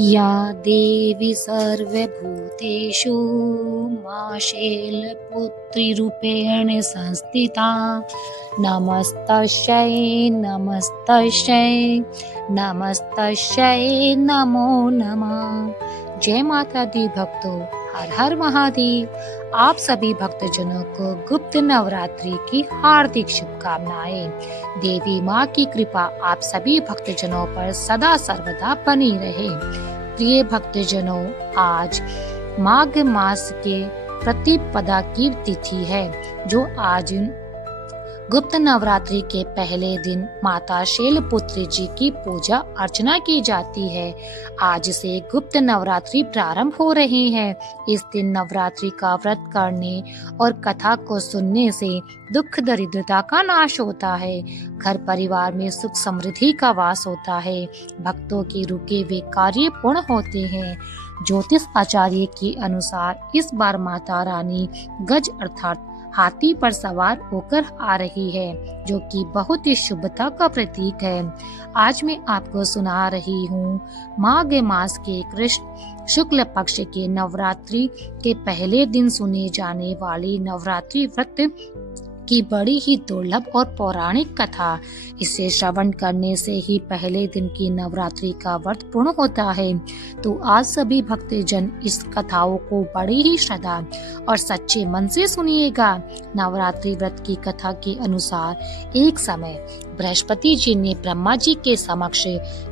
या देवी सर्वभूतेषु मा शैलपुत्रीरूपेण संस्थिता नमस्तस्यै नमस्तस्यै नमस्तस्यै नमो नमः। जय माता दी भक्तों, हर हर महादेव। आप सभी भक्तजनों को गुप्त नवरात्रि की हार्दिक शुभकामनाएं। देवी माँ की कृपा आप सभी भक्तजनों पर सदा सर्वदा बनी रहे। प्रिय भक्तजनों, आज माघ मास के प्रतिपदा की तिथि है, जो आज गुप्त नवरात्रि के पहले दिन माता शैलपुत्री जी की पूजा अर्चना की जाती है। आज से गुप्त नवरात्रि प्रारंभ हो रही है। इस दिन नवरात्रि का व्रत करने और कथा को सुनने से दुख दरिद्रता का नाश होता है, घर परिवार में सुख समृद्धि का वास होता है, भक्तों के रुके हुए कार्य पूर्ण होते हैं। ज्योतिष आचार्य के अनुसार इस बार माता रानी गज अर्थात हाथी पर सवार होकर आ रही है, जो कि बहुत ही शुभता का प्रतीक है। आज मैं आपको सुना रही हूँ माघ मास के कृष्ण शुक्ल पक्ष के नवरात्रि के पहले दिन सुने जाने वाली नवरात्रि व्रत की बड़ी ही दुर्लभ और पौराणिक कथा। इसे श्रवण करने से ही पहले दिन की नवरात्रि का व्रत पूर्ण होता है। तो आज सभी भक्तजन इस कथाओं को बड़ी ही श्रद्धा और सच्चे मन से सुनिएगा। नवरात्रि व्रत की कथा के अनुसार एक समय बृहस्पति जी ने ब्रह्मा जी के समक्ष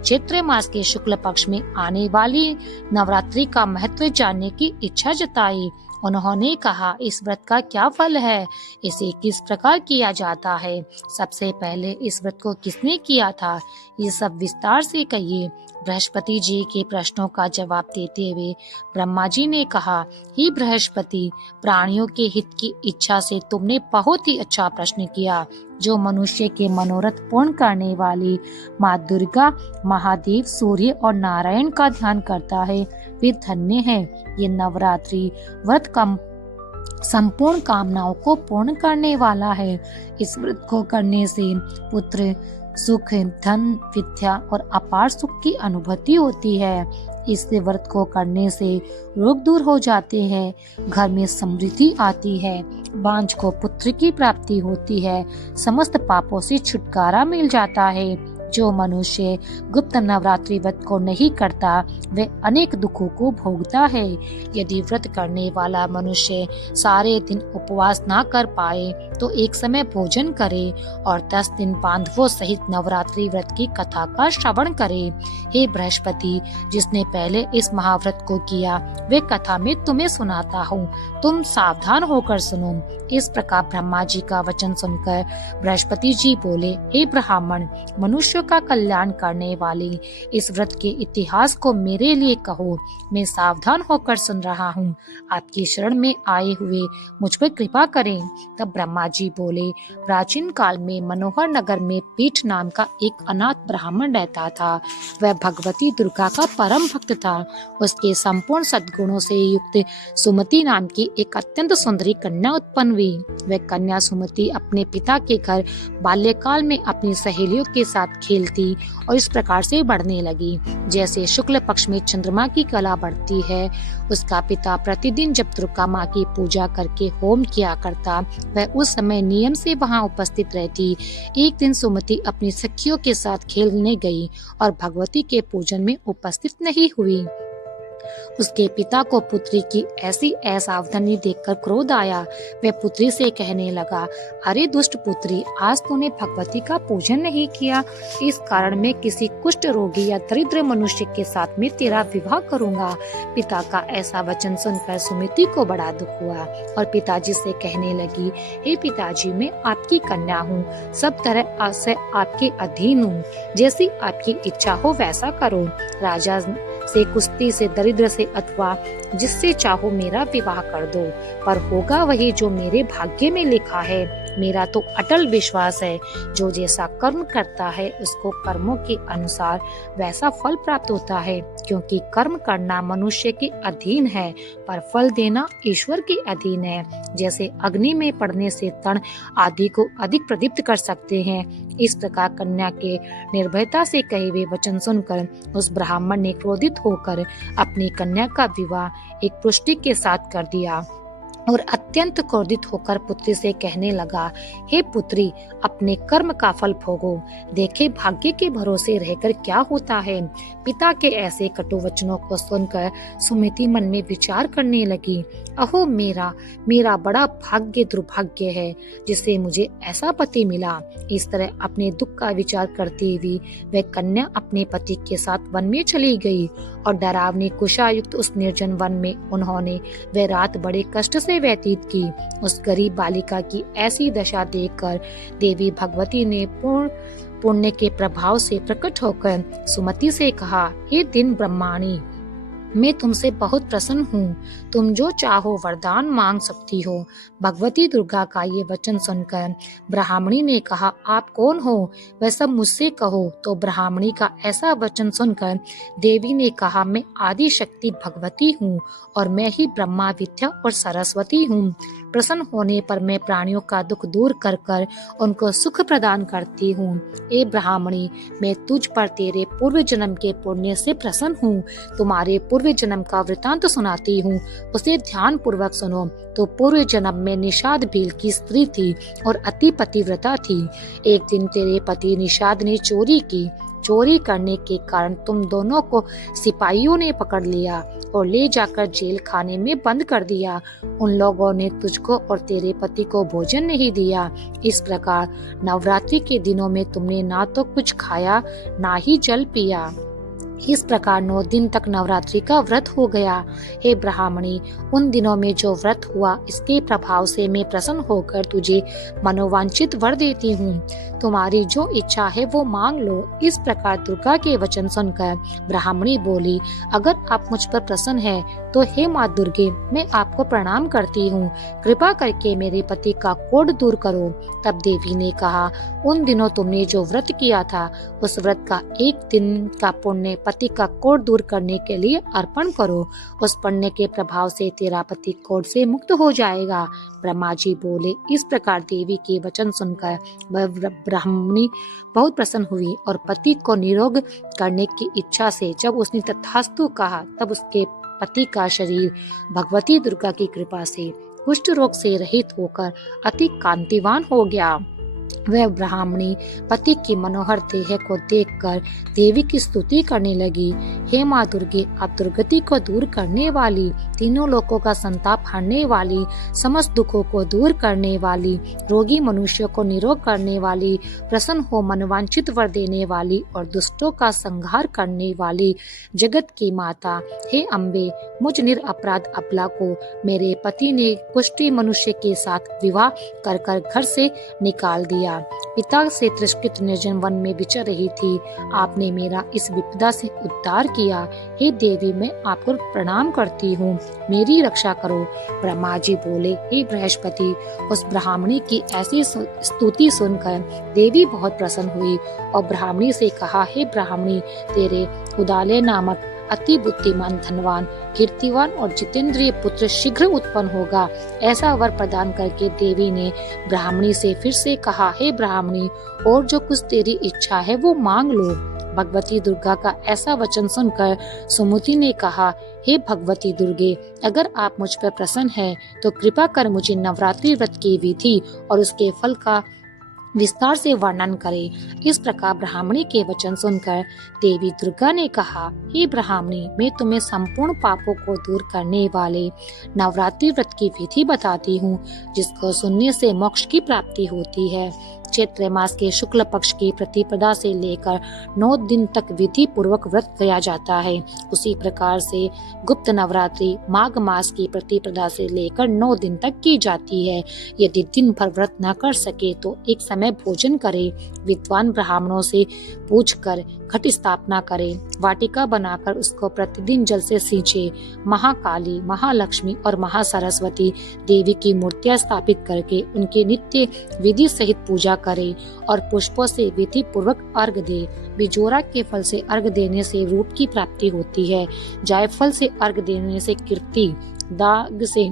चैत्र मास के शुक्ल पक्ष में आने वाली नवरात्रि का महत्व जानने की इच्छा जताई। उन्होंने कहा, इस व्रत का क्या फल है, इसे किस प्रकार किया जाता है, सबसे पहले इस व्रत को किसने किया था, ये सब विस्तार से कहिए। बृहस्पति जी के प्रश्नों का जवाब देते हुए ब्रह्मा जी ने कहा, हे बृहस्पति, प्राणियों के हित की इच्छा से तुमने बहुत ही अच्छा प्रश्न किया। जो मनुष्य के मनोरथ पूर्ण करने वाली माँ दुर्गा, महादेव, सूर्य और नारायण का ध्यान करता है, वे धन्य है। ये नवरात्रि व्रत संपूर्ण कामनाओं को पूर्ण करने वाला है। इस व्रत को करने से पुत्र, सुख, धन, विद्या और अपार सुख की अनुभूति होती है। इस व्रत को करने से रोग दूर हो जाते हैं, घर में समृद्धि आती है, बांझ को पुत्र की प्राप्ति होती है, समस्त पापों से छुटकारा मिल जाता है। जो मनुष्य गुप्त नवरात्रि व्रत को नहीं करता, वह अनेक दुखों को भोगता है। यदि व्रत करने वाला मनुष्य सारे दिन उपवास ना कर पाए, तो एक समय भोजन करे और 10 दिन बांधवों सहित नवरात्रि व्रत की कथा का श्रवण करे। हे बृहस्पति, जिसने पहले इस महाव्रत को किया, वे कथा में तुम्हें सुनाता हूँ, तुम सावधान होकर सुनो। इस प्रकार ब्रह्मा जी का वचन सुनकर बृहस्पति जी बोले, हे ब्राह्मण, मनुष्य का कल्याण करने वाले इस व्रत के इतिहास को मेरे लिए कहो, मैं सावधान होकर सुन रहा हूँ। आपकी शरण में आए हुए मुझ पर कृपा करें। तब ब्रह्मा जी बोले, प्राचीन काल में मनोहर नगर में पीठ नाम का एक अनाथ ब्राह्मण रहता था। वह भगवती दुर्गा का परम भक्त था। उसके संपूर्ण सद्गुणों से युक्त सुमति नाम की एक अत्यंत सुंदरी कन्या उत्पन्न हुई। वह कन्या सुमति अपने पिता के घर बाल्यकाल में अपनी सहेलियों के साथ खेलती और इस प्रकार से बढ़ने लगी। जैसे शुक्ल पक्ष में चंद्रमा की कला बढ़ती है, उसका पिता प्रतिदिन जब दुर्गा माँ की पूजा करके होम किया करता, वह उस समय नियम से वहाँ उपस्थित रहती। एक दिन सुमति अपनी सखियों के साथ खेलने गई और भगवती के पूजन में उपस्थित नहीं हुई। उसके पिता को पुत्री की ऐसी असावधानी देखकर क्रोध आया। वह पुत्री से कहने लगा, अरे दुष्ट पुत्री, आज तूने भगवती का पूजन नहीं किया, इस कारण मैं किसी कुष्ठ रोगी या दरिद्र मनुष्य के साथ में तेरा विवाह करूंगा। पिता का ऐसा वचन सुनकर सुमति को बड़ा दुख हुआ और पिताजी से कहने लगी, हे पिताजी, मैं आपकी कन्या हूँ, सब तरह से आपके अधीन हूँ, जैसी आपकी इच्छा हो वैसा करो। राजा से, कुश्ती से, दरिद्र से अथवा जिससे चाहो मेरा विवाह कर दो, पर होगा वही जो मेरे भाग्य में लिखा है। मेरा तो अटल विश्वास है, जो जैसा कर्म करता है उसको कर्मों के अनुसार वैसा फल प्राप्त होता है, क्योंकि कर्म करना मनुष्य के अधीन है पर फल देना ईश्वर के अधीन है। जैसे अग्नि में पड़ने से तण आदि को अधिक प्रदीप्त कर सकते हैं, इस प्रकार कन्या के निर्भयता से कहे हुए वचन सुनकर उस ब्राह्मण ने क्रोधित होकर अपनी कन्या का विवाह एक पुष्टि के साथ कर दिया और अत्यंत क्रोधित होकर पुत्री से कहने लगा, हे पुत्री, अपने कर्म का फल भोगो, देखे भाग्य के भरोसे रहकर क्या होता है। पिता के ऐसे कटु वचनों को सुनकर सुमति मन में विचार करने लगी, अहो मेरा बड़ा भाग्य दुर्भाग्य है जिससे मुझे ऐसा पति मिला। इस तरह अपने दुख का विचार करती हुई वह कन्या अपने पति के साथ वन में चली गई और डरावनी कुशायुक्त उस निर्जन वन में उन्होंने वह रात बड़े कष्ट से व्यतीत की। उस गरीब बालिका की ऐसी दशा देखकर देवी भगवती ने पुण्य के प्रभाव से प्रकट होकर सुमति से कहा, हे दिन ब्रह्माणी, मैं तुमसे बहुत प्रसन्न हूँ, तुम जो चाहो वरदान मांग सकती हो। भगवती दुर्गा का ये वचन सुनकर ब्राह्मणी ने कहा, आप कौन हो, वह सब मुझसे कहो। तो ब्राह्मणी का ऐसा वचन सुनकर देवी ने कहा, मैं आदि शक्ति भगवती हूँ और मैं ही ब्रह्मा विद्या और सरस्वती हूँ। प्रसन्न होने पर मैं प्राणियों का दुख दूर कर कर उनको सुख प्रदान करती हूँ। ए ब्राह्मणी, मैं तुझ पर तेरे पूर्व जन्म के पुण्य से प्रसन्न हूँ। तुम्हारे पूर्व जन्म का वृतांत सुनाती हूँ, उसे ध्यान पूर्वक सुनो। तो पूर्व जन्म में निषाद भील की स्त्री थी और अति पतिव्रता थी। एक दिन तेरे पति निषाद ने चोरी की। चोरी करने के कारण तुम दोनों को सिपाहियों ने पकड़ लिया और ले जाकर जेल खाने में बंद कर दिया। उन लोगों ने तुझको और तेरे पति को भोजन नहीं दिया। इस प्रकार नवरात्रि के दिनों में तुमने ना तो कुछ खाया ना ही जल पिया। इस प्रकार 9 दिन तक नवरात्रि का व्रत हो गया। हे ब्राह्मणी, उन दिनों में जो व्रत हुआ इसके प्रभाव से मैं प्रसन्न होकर तुझे मनोवांछित वर देती हूँ। तुम्हारी जो इच्छा है वो मांग लो। इस प्रकार दुर्गा के वचन सुनकर ब्राह्मणी बोली, अगर आप मुझ पर प्रसन्न है तो हे माँ दुर्गे, मैं आपको प्रणाम करती हूँ, कृपा करके मेरे पति का कोढ़ दूर करो। तब देवी ने कहा, उन दिनों तुमने जो व्रत किया था उस व्रत का एक दिन का पुण्य पति का कोढ़ दूर करने के लिए अर्पण करो। उस पुण्य के प्रभाव से तेरा पति कोढ़ से मुक्त हो जाएगा। ब्रह्मा जी बोले। इस प्रकार देवी के वचन सुनकर वह ब्राह्मणी बहुत प्रसन्न हुई और पति को निरोग करने की इच्छा से जब उसने तथास्तु कहा, तब उसके पति का शरीर भगवती दुर्गा की कृपा से कुष्ठ रोग से रहित होकर अति कांतिवान हो गया। वह ब्राह्मणी पति की मनोहर देह को देखकर देवी की स्तुति करने लगी। हे माँ दुर्गे, आप दुर्गति को दूर करने वाली, तीनों लोकों का संताप हरने वाली, समस्त दुखों को दूर करने वाली, रोगी मनुष्य को निरोग करने वाली, प्रसन्न हो मनवांछित वर देने वाली और दुष्टों का संहार करने वाली जगत की माता, हे अम्बे, मुझ निरपराध अबला को मेरे पति ने कुष्ठी मनुष्य के साथ विवाह कर कर घर से निकाल दिया। पिता से तिरस्कृत निर्जन वन में विचर रही थी, आपने मेरा इस विपदा से उद्धार किया। हे देवी, मैं आपको प्रणाम करती हूँ, मेरी रक्षा करो। ब्रह्मा जी बोले, हे बृहस्पति, उस ब्राह्मणी की ऐसी स्तुति सुनकर देवी बहुत प्रसन्न हुई और ब्राह्मणी से कहा, हे ब्राह्मणी, तेरे उदाले नामक अति बुद्धिमान, धनवान, कीर्तिवान और जितेंद्रिय पुत्र शीघ्र उत्पन्न होगा। ऐसा वर प्रदान करके देवी ने ब्राह्मणी से फिर से कहा, हे ब्राह्मणी, और जो कुछ तेरी इच्छा है वो मांग लो। भगवती दुर्गा का ऐसा वचन सुनकर सुमति ने कहा, हे भगवती दुर्गे, अगर आप मुझ पर प्रसन्न है तो कृपा कर मुझे नवरात्रि व्रत की विधि और उसके फल का विस्तार से वर्णन करें। इस प्रकार ब्राह्मणी के वचन सुनकर देवी दुर्गा ने कहा, हे ब्राह्मणी, मैं तुम्हें संपूर्ण पापों को दूर करने वाले नवरात्रि व्रत की विधि बताती हूँ, जिसको सुनने से मोक्ष की प्राप्ति होती है। चैत्र मास के शुक्ल पक्ष की प्रतिपदा से लेकर 9 दिन तक विधि पूर्वक व्रत किया जाता है। उसी प्रकार से गुप्त नवरात्रि माघ मास की प्रतिपदा से लेकर 9 दिन तक की जाती है। यदि दिन भर व्रत न कर सके तो एक समय भोजन करे, विद्वान ब्राह्मणों से पूछकर घट स्थापना करे, वाटिका बनाकर उसको प्रतिदिन जल से सींचे, महाकाली, महालक्ष्मी और महासरस्वती देवी की मूर्तियां स्थापित करके उनकी नित्य विधि सहित पूजा करे और पुष्पों से विधि पूर्वक अर्घ दे। बिजोरा के फल से अर्घ देने से रूप की प्राप्ति होती है। जायफल से अर्घ देने से कीर्ति, दाग से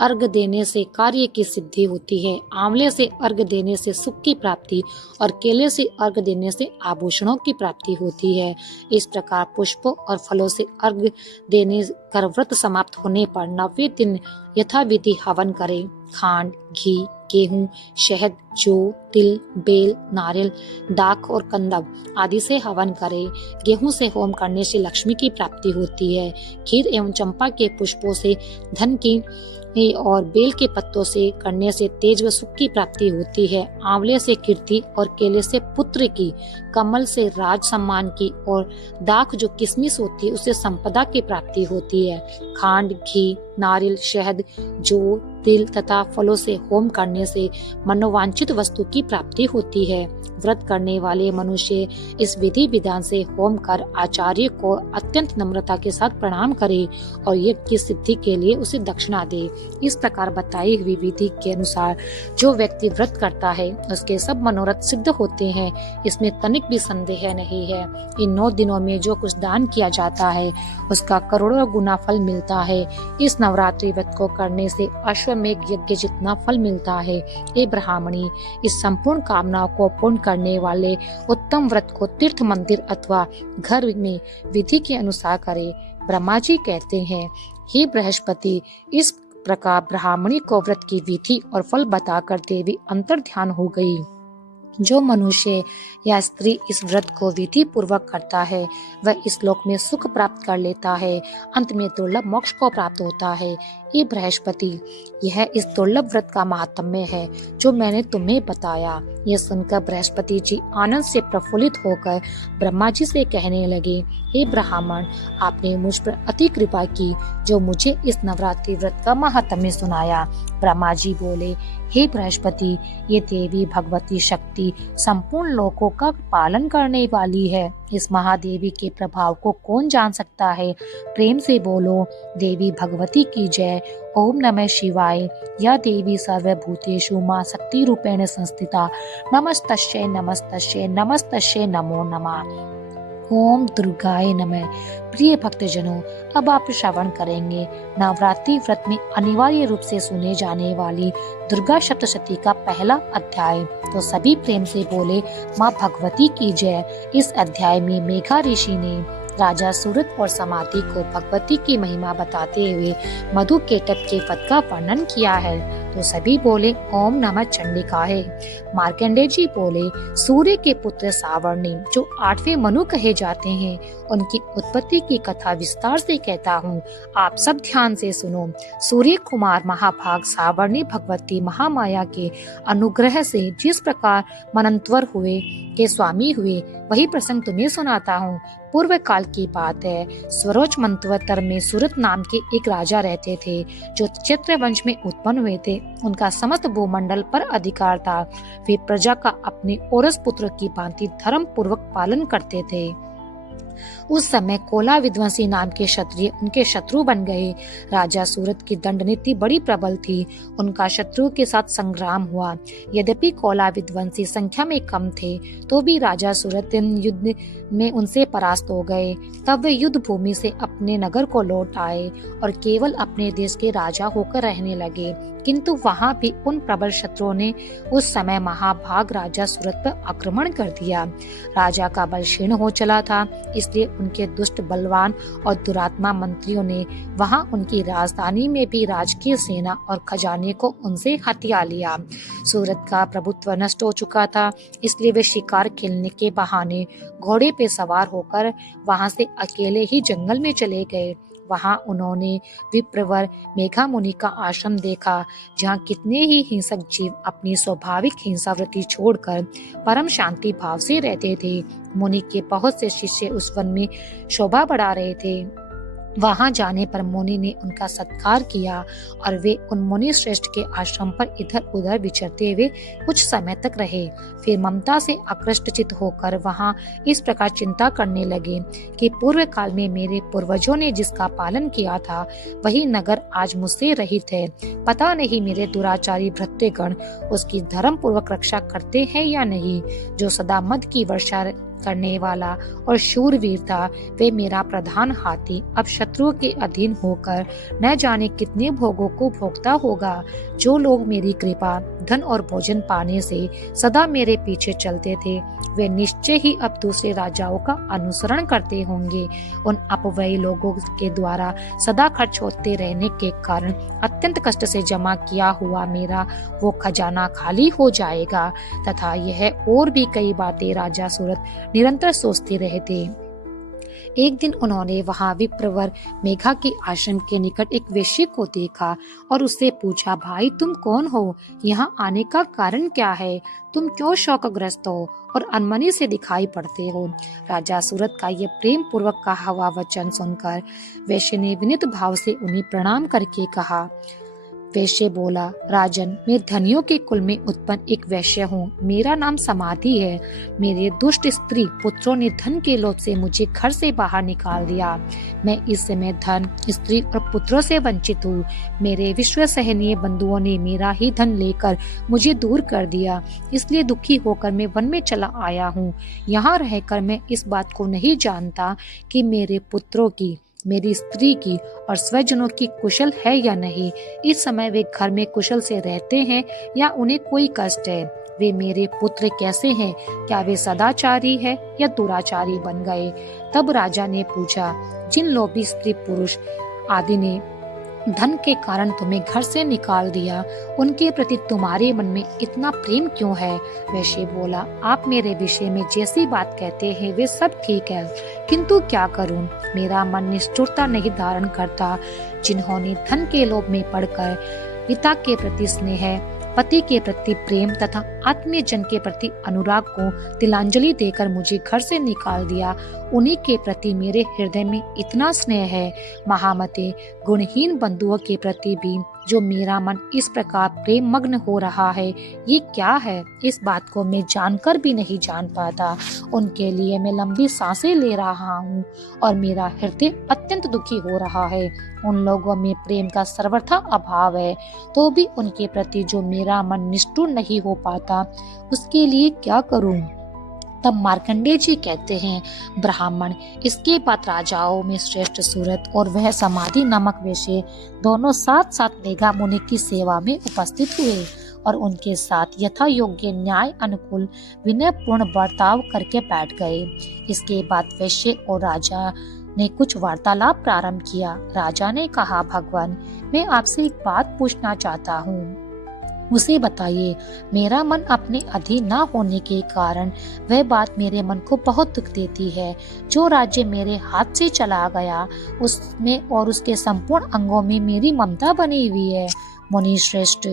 अर्घ देने से कार्य की सिद्धि होती है। आंवले से अर्घ देने से सुख की प्राप्ति और केले से अर्घ देने से आभूषणों की प्राप्ति होती है। इस प्रकार पुष्पों और फलों से अर्घ देने कर व्रत समाप्त होने पर 9वें दिन यथाविधि हवन करें। खांड, घी, गेहूं, शहद, जौ, तिल, बेल, नारियल, दाख और कंदव आदि से हवन करें। गेहूं से होम करने से लक्ष्मी की प्राप्ति होती है। खीर एवं चंपा के पुष्पों से धन की और बेल के पत्तों से करने से तेज व सुख की प्राप्ति होती है। आंवले से कीर्ति और केले से पुत्र की, कमल से राज सम्मान की और दाख जो किशमिश होती है उससे संपदा की प्राप्ति होती है। खांड, घी, नारियल, शहद, जौ, तिल तथा फलों से होम करने से मनोवांछित वस्तु की प्राप्ति होती है। व्रत करने वाले मनुष्य इस विधि विधान से होम कर आचार्य को अत्यंत नम्रता के साथ प्रणाम करे और यज्ञ की सिद्धि के लिए उसे दक्षिणा दे। इस प्रकार बताई हुई विधि के अनुसार जो व्यक्ति व्रत करता है उसके सब मनोरथ सिद्ध होते हैं। इसमें तनिक भी संदेह नहीं है। इन 9 दिनों में जो कुछ दान किया जाता है उसका करोड़ों गुना फल मिलता है। इस नवरात्रि व्रत को करने से अश्वमेघ यज्ञ जितना फल मिलता है। ये ब्राह्मणी, इस संपूर्ण कामनाओं को पूर्ण करने वाले उत्तम व्रत को तीर्थ मंदिर अथवा घर में विधि के अनुसार करे। ब्रह्मा जी कहते हैं, हे बृहस्पति, इस प्रकार ब्राह्मणी को व्रत की विधि और फल बताकर देवी अंतर ध्यान हो गई। जो मनुष्य या स्त्री इस व्रत को विधि पूर्वक करता है वह इस लोक में सुख प्राप्त कर लेता है, अंत में दुर्लभ मोक्ष को प्राप्त होता है। ये बृहस्पति, यह इस दुर्लभ व्रत का महात्म्य है जो मैंने तुम्हें बताया। यह सुनकर बृहस्पति जी आनंद से प्रफुल्लित होकर ब्रह्मा जी से कहने लगे, हे ब्राह्मण, आपने मुझ पर अति कृपा की जो मुझे इस नवरात्रि व्रत का महात्म्य सुनाया। ब्रह्मा जी बोले, हे बृहस्पति, ये देवी भगवती शक्ति संपूर्ण लोकों का पालन करने वाली है। इस महादेवी के प्रभाव को कौन जान सकता है? प्रेम से बोलो, देवी भगवती की जय। ओम नमः शिवाय। या देवी सर्वभूतेषु मां शक्ति रूपेण संस्थिता। नमस्तस्यै नमस्तस्यै नमस्तस्यै नमो नमः। ओम दुर्गाय नमः। प्रिय भक्तजनों, अब आप श्रवण करेंगे नवरात्रि व्रत में अनिवार्य रूप से सुने जाने वाली दुर्गा सप्तशती का पहला अध्याय। तो सभी प्रेम से बोले, माँ भगवती की जय। इस अध्याय में मेघा ऋषि ने राजा सूरत और समाधि को भगवती की महिमा बताते हुए मधु के तट के वध का वर्णन किया है। तो सभी बोले, ओम नमः चंडिकाय। मार्कंडेय जी बोले, सूर्य के पुत्र सावर्णी जो 8वें मनु कहे जाते हैं, उनकी उत्पत्ति की कथा विस्तार से कहता हूँ, आप सब ध्यान से सुनो। सूर्य कुमार महाभाग सावर्णी भगवती महामाया के अनुग्रह से जिस प्रकार मनंतवर हुए के स्वामी हुए, वही प्रसंग तुम्हें सुनाता हूँ। पूर्व काल की बात है। स्वरोज मंतवतर में सूरत नाम के एक राजा रहते थे जो चैत्र वंश में उत्पन्न हुए थे। उनका समस्त भूमंडल पर अधिकार था। वे प्रजा का अपने औरस पुत्र की भांति धर्म पूर्वक पालन करते थे। उस समय कोला विध्वंसी नाम के क्षत्रिय उनके शत्रु बन गए। राजा सूरत की दंड नीति बड़ी प्रबल थी। उनका शत्रु के साथ संग्राम हुआ। यद्यपि कोला विध्वंसी संख्या में कम थे तो भी राजा सूरत युद्ध में उनसे परास्त हो गए। तब वे युद्ध भूमि से अपने नगर को लौट आए और केवल अपने देश के राजा होकर रहने लगे। किंतु वहां भी उन प्रबल शत्रुओं ने उस समय महाभाग राजा सूरत पर आक्रमण कर दिया। राजा का बल क्षीण हो चला था, इसलिए उनके दुष्ट, बलवान और दुरात्मा मंत्रियों ने वहां उनकी राजधानी में भी राजकीय सेना और खजाने को उनसे हथिया लिया। सूरत का प्रभुत्व नष्ट हो चुका था, इसलिए वे शिकार खेलने के बहाने घोड़े पे सवार होकर वहां से अकेले ही जंगल में चले गए। वहां उन्होंने विप्रवर मेघा मुनि का आश्रम देखा, जहां कितने ही हिंसक जीव अपनी स्वाभाविक हिंसावृत्ति छोड़कर परम शांति भाव से रहते थे। मुनि के बहुत से शिष्य उस वन में शोभा बढ़ा रहे थे। वहां जाने पर मुनि ने उनका सत्कार किया और वे उन मुनि श्रेष्ठ के आश्रम पर इधर उधर विचरते हुए कुछ समय तक रहे। फिर ममता से आकृष्टचित होकर वहां इस प्रकार चिंता करने लगे कि पूर्व काल में मेरे पूर्वजों ने जिसका पालन किया था वही नगर आज मुझसे रहित है। पता नहीं मेरे दुराचारी भृत्यगण उसकी धर्म पूर्वक रक्षा करते हैं या नहीं। जो सदा मद की वर्षा करने वाला और शूरवीर था, वे मेरा प्रधान हाथी अब शत्रुओं के अधीन होकर न जाने कितने भोगों को भोगता होगा। जो लोग मेरी कृपा, धन और भोजन पाने से सदा मेरे पीछे चलते थे, वे निश्चय ही अब दूसरे राजाओं का अनुसरण करते होंगे। उन अपव्ययी लोगों के द्वारा सदा खर्च होते रहने के कारण अत्यंत कष्ट से जमा किया हुआ मेरा वो खजाना खाली हो जाएगा। तथा यह और भी कई बातें राजा सूरत निरंतर सोचते रहते। एक दिन उन्होंने वहां विप्रवर मेघा के आश्रम के निकट एक वेश्या को देखा और उससे पूछा, भाई तुम कौन हो? यहाँ आने का कारण क्या है? तुम क्यों शोकग्रस्त हो और अनमनी से दिखाई पड़ते हो? राजा सूरत का ये प्रेम पूर्वक कहा हुआ वचन सुनकर वैश्य ने विनीत भाव से उन्हें प्रणाम करके कहा। वैश्य बोला, राजन, मैं धनियों के कुल में उत्पन्न एक वैश्य हूँ। मेरा नाम समाधि है। मेरे दुष्ट स्त्री पुत्रों ने धन के लोभ से मुझे घर से बाहर निकाल दिया। मैं इस समय धन, स्त्री और पुत्रों से वंचित हूँ। मेरे विश्वसनीय बंधुओं ने मेरा ही धन लेकर मुझे दूर कर दिया, इसलिए दुखी होकर मैं वन में चला आया हूँ। यहाँ रहकर मैं इस बात को नहीं जानता कि मेरे पुत्रों की, मेरी स्त्री की और स्वजनों की कुशल है या नहीं। इस समय वे घर में कुशल से रहते हैं या उन्हें कोई कष्ट है? वे मेरे पुत्र कैसे हैं? क्या वे सदाचारी है या दुराचारी बन गए? तब राजा ने पूछा, जिन लोभी स्त्री पुरुष आदि ने धन के कारण तुम्हें घर से निकाल दिया, उनके प्रति तुम्हारे मन में इतना प्रेम क्यों है? वैश्य बोला, आप मेरे विषय में जैसी बात कहते हैं वे सब ठीक है, किंतु क्या करूं? मेरा मन निष्ठुरता नहीं धारण करता। जिन्होंने धन के लोभ में पड़कर पिता के प्रति स्नेह, पति के प्रति प्रेम तथा आत्मीय जन के प्रति अनुराग को तिलांजलि देकर मुझे घर से निकाल दिया, उन्हीं के प्रति मेरे हृदय में इतना स्नेह है। महामते, गुणहीन बंधुओं के प्रति भी जो मेरा मन इस प्रकार प्रेम मग्न हो रहा है, ये क्या है? इस बात को मैं जानकर भी नहीं जान पाता। उनके लिए मैं लंबी सांसें ले रहा हूँ और मेरा हृदय अत्यंत दुखी हो रहा है। उन लोगों में प्रेम का सर्वथा अभाव है, तो भी उनके प्रति जो मेरा मन निष्ठुर नहीं हो पाता, उसके लिए क्या करूं? तब मार्कंडेय जी कहते हैं, ब्राह्मण, इसके बाद राजाओं में श्रेष्ठ सूरत और वह समाधि नामक वैश्य दोनों साथ साथ मेघा मुनि की सेवा में उपस्थित हुए और उनके साथ यथा योग्य न्याय अनुकूल विनय पूर्ण बर्ताव करके बैठ गए। इसके बाद वैश्य और राजा ने कुछ वार्तालाप प्रारंभ किया। राजा ने कहा, भगवान, मैं आपसे एक बात पूछना चाहता हूँ, उसे बताइए। मेरा मन अपने अधीन न होने के कारण वह बात मेरे मन को बहुत दुख देती है। जो राज्य मेरे हाथ से चला गया, उसमें और उसके संपूर्ण अंगों में मेरी ममता बनी हुई है। मुनि श्रेष्ठ,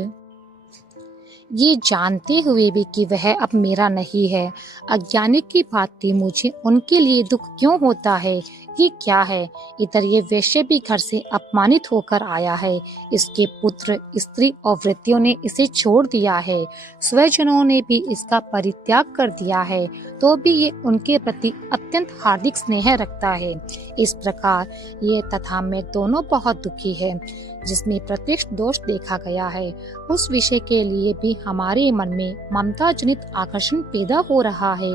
ये जानते हुए भी कि वह अब मेरा नहीं है, अज्ञानी की भांति मुझे उनके लिए दुख क्यों होता है? ये क्या है? इधर ये वैश्य भी घर से अपमानित होकर आया है, इसके पुत्र, स्त्री और वृत्तियों ने इसे छोड़ दिया है, स्वजनों ने भी इसका परित्याग कर दिया है, तो भी ये उनके प्रति अत्यंत हार्दिक स्नेह रखता है। इस प्रकार ये तथा मैं दोनों बहुत दुखी है। जिसमें प्रत्यक्ष दोष देखा गया है, उस विषय के लिए भी हमारे मन में ममता जनित आकर्षण पैदा हो रहा है।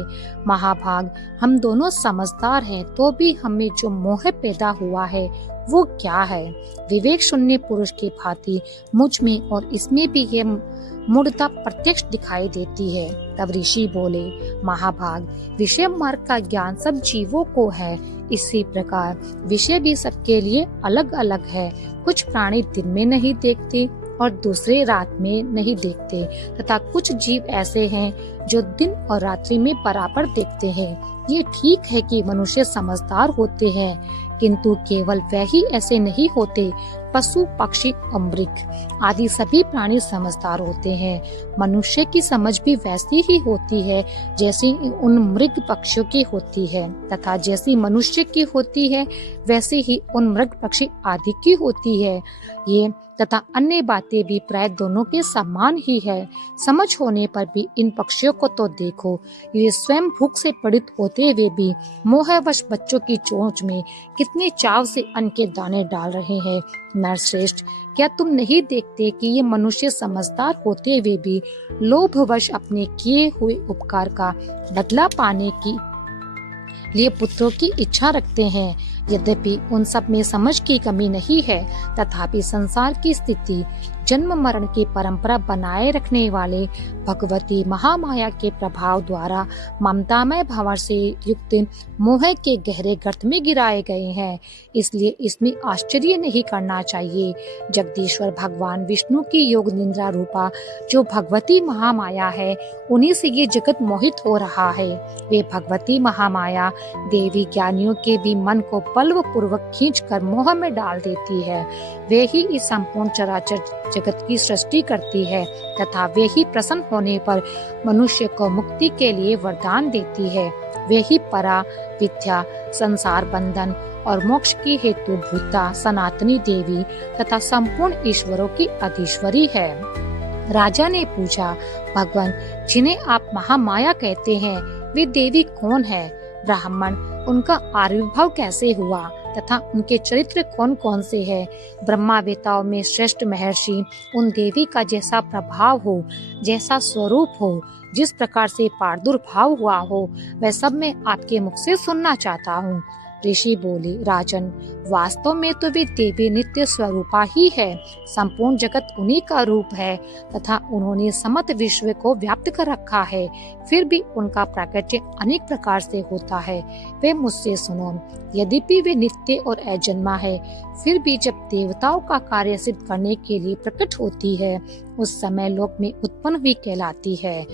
महाभाग, हम दोनों समझदार हैं, तो भी हमें जो मोह पैदा हुआ है वो क्या है? विवेक शून्य पुरुष की भांति मुझ में और इसमें भी ये मूढ़ता प्रत्यक्ष दिखाई देती है। तब ऋषि बोले, महाभाग, विषय मार्ग का ज्ञान सब जीवों को है, इसी प्रकार विषय भी सबके लिए अलग अलग है। कुछ प्राणी दिन में नहीं देखते और दूसरे रात में नहीं देखते, तथा कुछ जीव ऐसे हैं जो दिन और रात्रि में बराबर देखते हैं। ये ठीक है कि मनुष्य समझदार होते हैं, किंतु केवल वह ही ऐसे नहीं होते पशु, पक्षी और मृग आदि सभी प्राणी समझदार होते हैं। मनुष्य की समझ भी वैसी ही होती है जैसी उन मृग पक्षियों की होती है, तथा जैसी मनुष्य की होती है वैसे ही उन मृग पक्षी आदि की होती है। ये तथा अन्य बातें भी प्राय दोनों के समान ही है। समझ होने पर भी इन पक्षियों को तो देखो, ये स्वयं भूख से पीड़ित होते हुए भी मोहवश बच्चों की चोंच में कितने चाव से अन्न के दाने डाल रहे हैं। नरश्रेष्ठ, क्या तुम नहीं देखते कि ये मनुष्य समझदार होते हुए भी लोभवश अपने किए हुए उपकार का बदला पाने की लिए पुत्रों की इच्छा रखते हैं। यद्यपि उन सब में समझ की कमी नहीं है, तथापि संसार की स्थिति जन्म मरण की परंपरा बनाए रखने वाले भगवती महामाया के प्रभाव द्वारा ममतामय भंवर से युक्त मोह के गहरे गर्त में गिराए गए हैं। इसलिए इसमें आश्चर्य नहीं करना चाहिए। जगदीश्वर भगवान विष्णु की योग निद्रा रूपा जो भगवती महामाया है, उन्हीं से ये जगत मोहित हो रहा है। वे भगवती महामाया देवी ज्ञानियों के भी मन को बलपूर्वक खींचकर मोह में डाल देती है। वे ही इस संपूर्ण चराचर जगत की सृष्टि करती है, तथा वे ही प्रसन्न होने पर मनुष्य को मुक्ति के लिए वरदान देती है। वे ही परा विद्या, संसार बंधन और मोक्ष की हेतु भूता सनातनी देवी तथा संपूर्ण ईश्वरों की अधीश्वरी है। राजा ने पूछा, भगवान, जिन्हें आप महामाया कहते हैं, वे देवी कौन है? ब्राह्मण, उनका आविर्भाव कैसे हुआ तथा उनके चरित्र कौन कौन से हैं? ब्रह्मावेताओं में श्रेष्ठ महर्षि उन देवी का जैसा प्रभाव हो, जैसा स्वरूप हो, जिस प्रकार से प्रादुर्भाव हुआ हो, वह सब मैं आपके मुख से सुनना चाहता हूँ। ऋषि बोले, राजन, वास्तव में तो वे देवी नित्य स्वरूपा ही है। संपूर्ण जगत उन्हीं का रूप है तथा उन्होंने समस्त विश्व को व्याप्त कर रखा है। फिर भी उनका प्राकट्य अनेक प्रकार से होता है। वे मुझसे सुनो, यद्यपि वे नित्य और अजन्मा है, फिर भी जब देवताओं का कार्य सिद्ध करने के लिए प्रकट होती है, उस समय लोक में उत्पन्न हुई कहलाती है।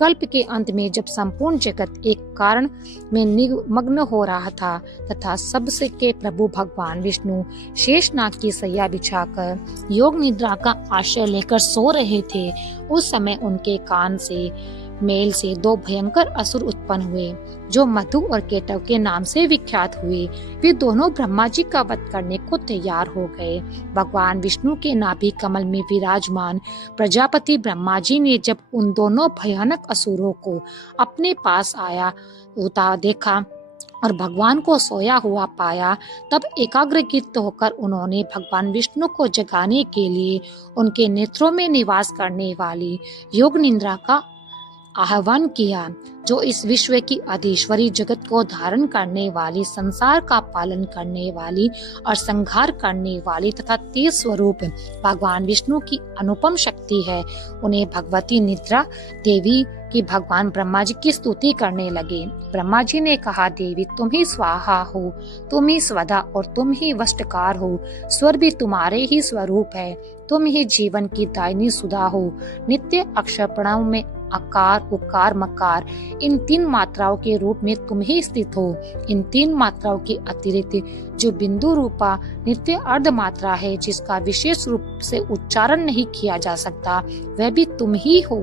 कल्प के अंत में जब संपूर्ण जगत एक कारण में निमग्न हो रहा था तथा सबसे के प्रभु भगवान विष्णु शेषनाग की सैया बिछाकर योग निद्रा का आश्रय लेकर सो रहे थे, उस समय उनके कान से मेल से दो भयंकर असुर उत्पन्न हुए, जो मधु और केटव के नाम से विख्यात हुए। वे दोनों ब्रह्मा जी का वध करने को तैयार हो गए। भगवान विष्णु के नाभि कमल में विराजमान प्रजापति ब्रह्मा जी ने जब उन दोनों भयानक असुरों को अपने पास आया होता देखा और भगवान को सोया हुआ पाया, तब एकाग्रचित्त होकर उन्होंने भगवान विष्णु को जगाने के लिए उनके नेत्रों में निवास करने वाली योग निद्रा का आह्वान किया, जो इस विश्व की अधीश्वरी, जगत को धारण करने वाली, संसार का पालन करने वाली और संहार करने वाली तथा तेज स्वरूप भगवान विष्णु की अनुपम शक्ति है। उन्हें भगवती निद्रा देवी की भगवान ब्रह्मा जी की स्तुति करने लगे। ब्रह्मा जी ने कहा, देवी तुम ही स्वाहा हो, तुम ही स्वधा और तुम ही वष्टकार हो। स्वर भी तुम्हारे ही स्वरूप है, तुम ही जीवन की दायिनी सुधा हो। नित्य अक्षर प्रणव में अकार, उकार, मकार, इन तीन मात्राओं के रूप में तुम ही स्थित हो। इन तीन मात्राओं के अतिरिक्त जो बिंदु रूपा नित्य अर्ध मात्रा है, जिसका विशेष रूप से उच्चारण नहीं किया जा सकता, वह भी तुम ही हो।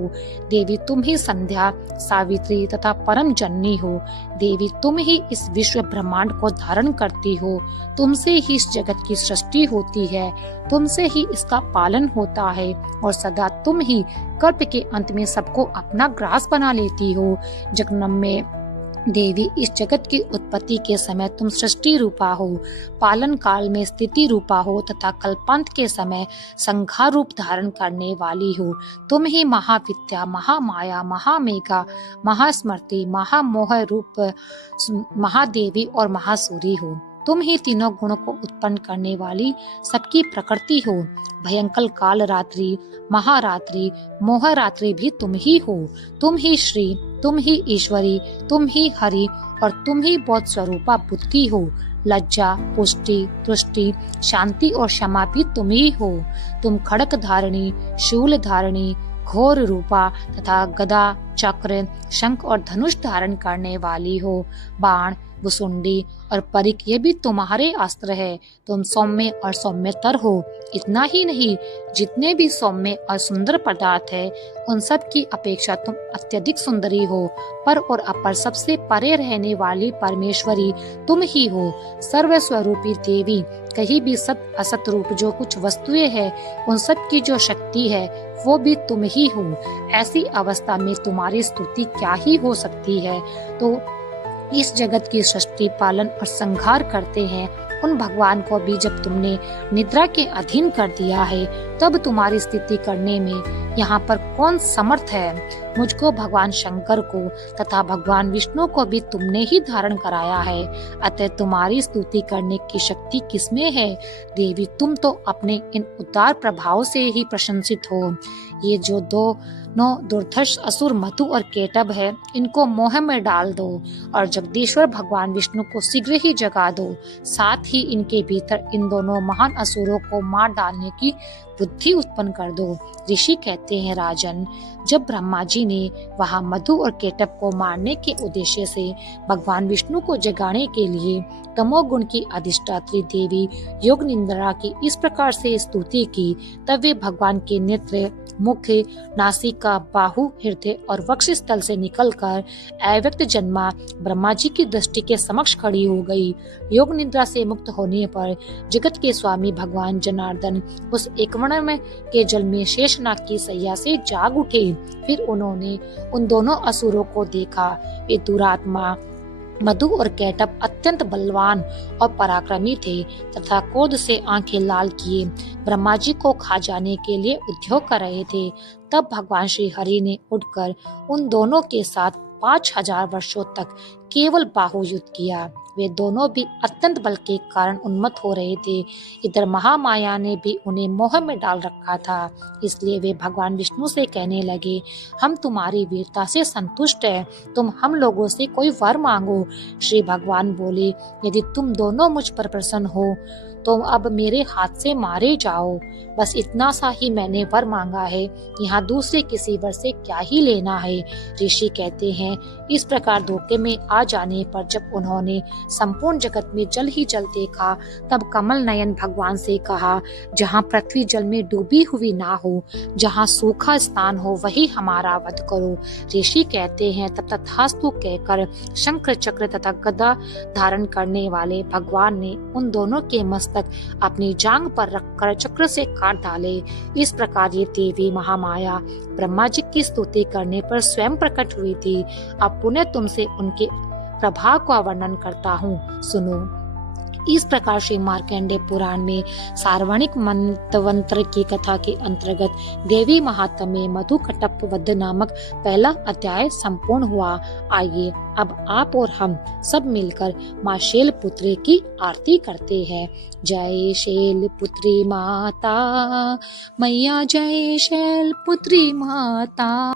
देवी तुम ही संध्या, सावित्री तथा परम जननी हो। देवी तुम ही इस विश्व ब्रह्मांड को धारण करती हो। तुमसे ही इस जगत की सृष्टि होती है, तुमसे ही इसका पालन होता है और सदा तुम ही कल्प के अंत में सबको अपना ग्रास बना लेती हो। जगन्म में देवी, इस जगत की उत्पत्ति के समय तुम सृष्टि रूपा हो, पालन काल में स्थिति रूपा हो तथा कल्पांत के समय संहार रूप धारण करने वाली हो। तुम ही महाविद्या, महामाया, महामेघा, महास्मृति, महामोह रूप महादेवी और महासूरी हो। तुम ही तीनों गुणों को उत्पन्न करने वाली सबकी प्रकृति हो। भयंकर काल रात्रि, महारात्रि, मोह रात्रि भी तुम ही हो। तुम ही श्री, तुम ही ईश्वरी, तुम ही हरि और तुम ही बौद्ध स्वरूपा बुद्धि हो। लज्जा, पुष्टि, तुष्टि, शांति और क्षमा भी तुम ही हो। तुम खड़क धारणी, शूल धारणी, घोर रूपा तथा गदा, चक्र, शंख और धनुष धारण करने वाली हो। बाण, भुसुंडी और परिक ये भी तुम्हारे अस्त्र है। तुम सौम्य और सौम्यतर हो। इतना ही नहीं, जितने भी सौम्य और सुंदर पदार्थ है उन सब की अपेक्षा तुम अत्यधिक सुंदरी हो। पर और अपर सबसे परे रहने वाली परमेश्वरी तुम ही हो। सर्वस्वरूपी देवी, कहीं भी सत असत रूप जो कुछ वस्तुएं हैं उन सब की जो शक्ति है वो भी तुम ही हो। ऐसी अवस्था में तुम्हारी स्तुति क्या ही हो सकती है। तो इस जगत की सृष्टि, पालन और संहार करते हैं उन भगवान को भी जब तुमने निद्रा के अधीन कर दिया है, तब तुम्हारी स्थिति करने में यहाँ पर कौन समर्थ है। मुझको, भगवान शंकर को तथा भगवान विष्णु को भी तुमने ही धारण कराया है, अतः तुम्हारी स्तुति करने की शक्ति किसमें है। देवी, तुम तो अपने इन उदार प्रभाव से ही प्रशंसित हो। ये जो दोनों दुर्धर्ष असुर मधु और केटभ है, इनको मोह में डाल दो और जगदीश्वर भगवान विष्णु को शीघ्र ही जगा दो। साथ ही इनके भीतर इन दोनों महान असुरों को मार डालने की बुद्धि उत्पन्न कर दो। ऋषि कहते हैं, राजन, जब ब्रह्मा जी ने वहां मधु और केटभ को मारने के उद्देश्य से भगवान विष्णु को जगाने के लिए तमोगुण की अधिष्ठात्री देवी योग निंद्रा की इस प्रकार से स्तुति की, तब वे भगवान के नेत्र, मुख, नासिका, बाहु, हृदय और वक्ष स्थल से निकलकर अव्यक्त जन्मा ब्रह्मा जी की दृष्टि के समक्ष खड़ी हो गई। योग निद्रा से मुक्त होने पर जगत के स्वामी भगवान जनार्दन उस एकवर्ण के जल में शेषनाग की सैया से जाग उठे। फिर उन्होंने उन दोनों असुरों को देखा। वे दुरात्मा मधु और केटभ अत्यंत बलवान और पराक्रमी थे तथा क्रोध से आंखें लाल किए ब्रह्मा जी को खा जाने के लिए उद्योग कर रहे थे। तब भगवान श्री हरि ने उठकर उन दोनों के साथ 5000 वर्षों तक केवल बाहु युद्ध किया। वे दोनों भी अत्यंत बल के कारण उन्मत्त हो रहे थे। इधर महामाया ने भी उन्हें मोह में डाल रखा था। इसलिए वे भगवान विष्णु से कहने लगे, हम तुम्हारी वीरता से संतुष्ट हैं, तुम हम लोगों से कोई वर मांगो। श्री भगवान बोले, यदि तुम दोनों मुझ पर प्रसन्न हो तो अब मेरे हाथ से मारे जाओ। बस इतना सा ही मैंने वर मांगा है, यहाँ दूसरे किसी वर से क्या ही लेना है। ऋषि कहते हैं, इस प्रकार धोखे में आ जाने पर जब उन्होंने संपूर्ण जगत में जल ही जल देखा, तब कमल नयन भगवान से कहा, जहाँ पृथ्वी जल में डूबी हुई ना हो, जहाँ सूखा स्थान हो, वही हमारा वध करो। ऋषि कहते हैं, तब तथास्तु कहकर शंख चक्र तथा गदा धारण करने वाले भगवान ने उन दोनों के मस्तक अपनी जांग पर रखकर चक्र से काट डाले। इस प्रकार ये देवी महामाया ब्रह्मा जी की स्तुति करने पर स्वयं प्रकट हुई थी। अब पुनः तुमसे उनके प्रभाव का वर्णन करता हूँ, सुनो। इस प्रकार श्री मार्कंडेय पुराण में सार्वणिक मंत्रवंत्र की कथा के अंतर्गत देवी महात्म्य में मधु कटप वध नामक पहला अध्याय संपूर्ण हुआ। आइए अब आप और हम सब मिलकर माँ शैल पुत्री की आरती करते हैं। जय शैल पुत्री माता मैया, जय शैल पुत्री माता।